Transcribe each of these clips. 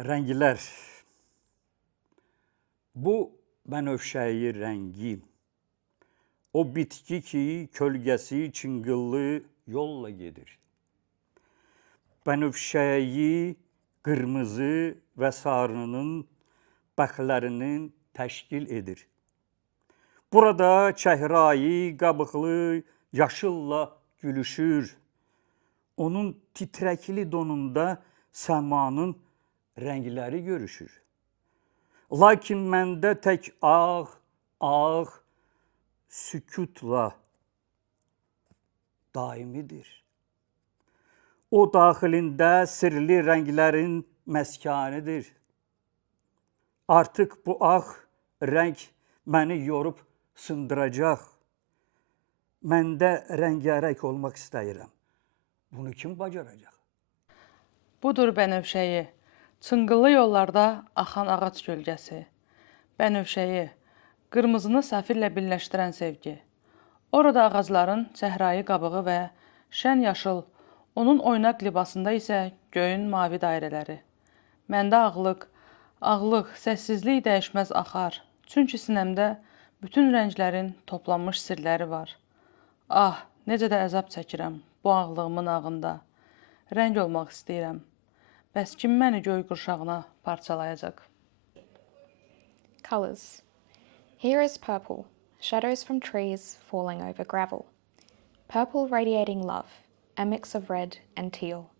Rənglər. Bu bənövşəyi rəngi. O bitki ki, kölgəsi çıngıllı yolla gedir. Bənövşəyi qırmızı və sarının bəxlərinin təşkil edir. Burada çəhrayı qabıqlı yaşılla gülüşür. Onun titrəkli donunda səmanın rəngləri görüşür. Lakin məndə tək ağ sükutla daimidir. O daxilində sirli rənglərin məskanidir. Artıq bu ağ rəng məni yorub sındıracaq. Məndə rəngarəng olmaq istəyirəm. Bunu kim bacaracaq? Budur bənövşəyi, çınqıllı yollarda axan ağac gölgəsi. Bənövşəyi, qırmızını səfirlə birləşdirən sevgi. Orada ağacların çəhrayı qabığı və şən yaşıl, onun oynaq libasında isə göyün mavi dairələri. Məndə ağlıq, səssizlik dəyişməz axar. Çünki sinəmdə bütün rənglərin toplanmış sirləri var. Ah, necə də əzab çəkirəm bu ağlığımın ağında. Rəng olmaq istəyirəm. Bəs kim məni göy qurşağına parçalayacaq? Colours. Here is purple, shadows from trees falling over gravel. Purple radiating love, a mix of red and teal.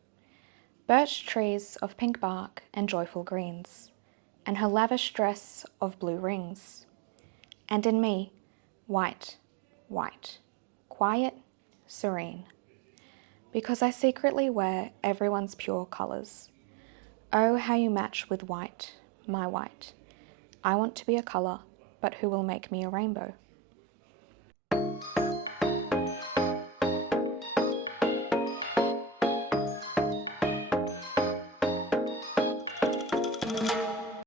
Birch trees of pink bark and joyful greens, and her lavish dress of blue rings. And in me, white, quiet, serene. Because I secretly wear everyone's pure colours. Oh, how you match with white, my white. I want to be a colour, but who will make me a rainbow?